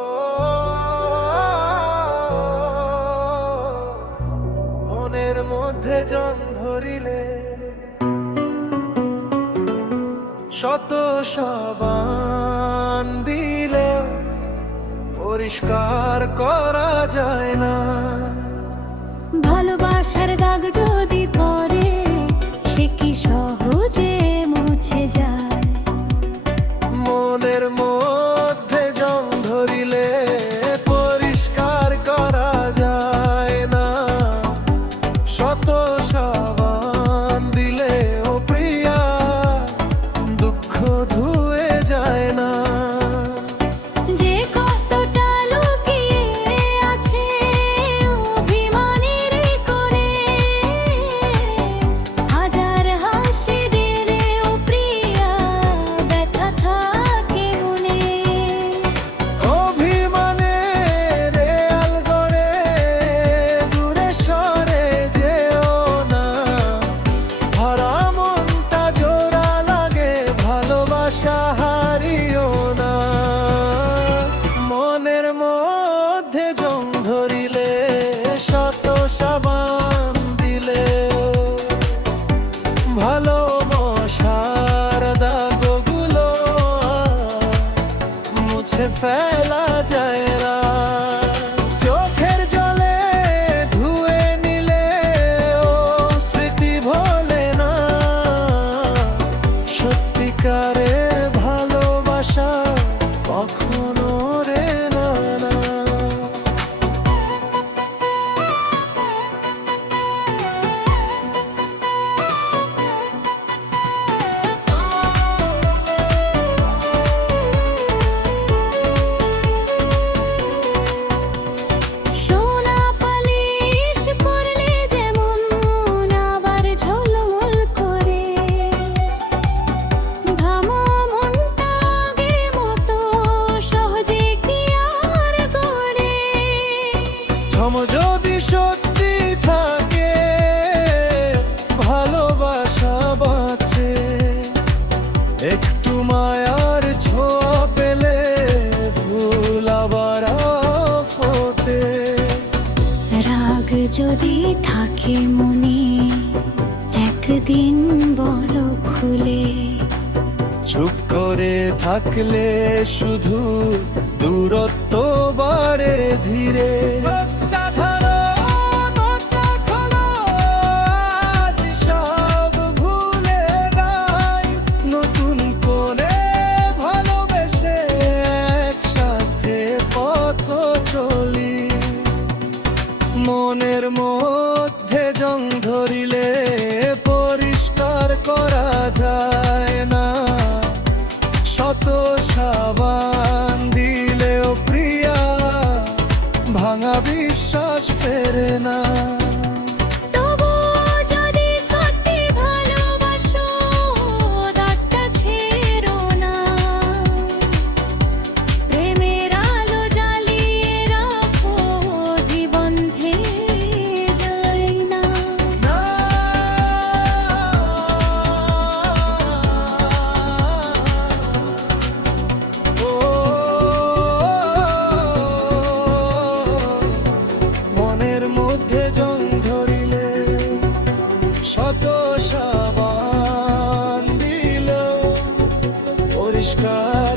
ও মনের মধ্যে জং ধরিলে শত সাবান দিলে পরিষ্কার করা যায় না। ভালোবাসার দাগ যদি পড়ে সে কি সহজে মুছে যায়? মনের মধ্যে জং ধরিলে পরিষ্কার করা যায় না। শত সাবান দিলে ও প্রিয়া দুঃখ ধুয়ে যায় না। যে কষ্টটা লুকিয়ে আছে অভিমানের কোণে, হাজার হাসি দিলে ও প্রিয়া ব্যথা থাকে মনে। অভিমানের আল গড়ে দূরে সরে যেও না। ভরা মনটা জোড়া লাগে ভালোবাসা হারিও না। মনের মধ্যে জং ধরিলে শত সাবান দিলে ভালোবাসার দাগগুলো মুছে ফেলা যায় না। চোখের জলে ধুয়ে নিলে ও স্মৃতি ভোলে না। সত্যিকারের ভালোবাসা কখনো রে না না। সোনা পালিশ পরলে যেমন আবার ঝলমল করে, ভামা মনটা আগের মতো সহজে কি আর গড়ে? ঝম যদি সত্যি থাকে ভালোবাসা বাঁচে। একটু মায়ার ছোঁয়া পেলে ফুল আবার ফোটে। রাগ যদি থাকে মনে একদিন বলো খুলে, চুপ করে থাকলে শুধু দূরত্ব বাড়ে ধীরে। আজ সব ভুলে নাই, নতুন করে ভালোবেসে একসাথে পথ চলি। মনের মধ্যে জং ধরিলে পরিষ্কার করা যায় না। শত সাবান দিলেও প্রিয়া ভাঙা বিশ্বাস ফেরে না। তবুও যদি সত্যি ভালোবাসো দাগটা ছেড়ো না। প্রেমের আলো জ্বালিয়ে রাখো, জীবন থেমে যায় না। ও মনের মধ্যে জং ধরিলে শত সাবান দিলেও পরিষ্কার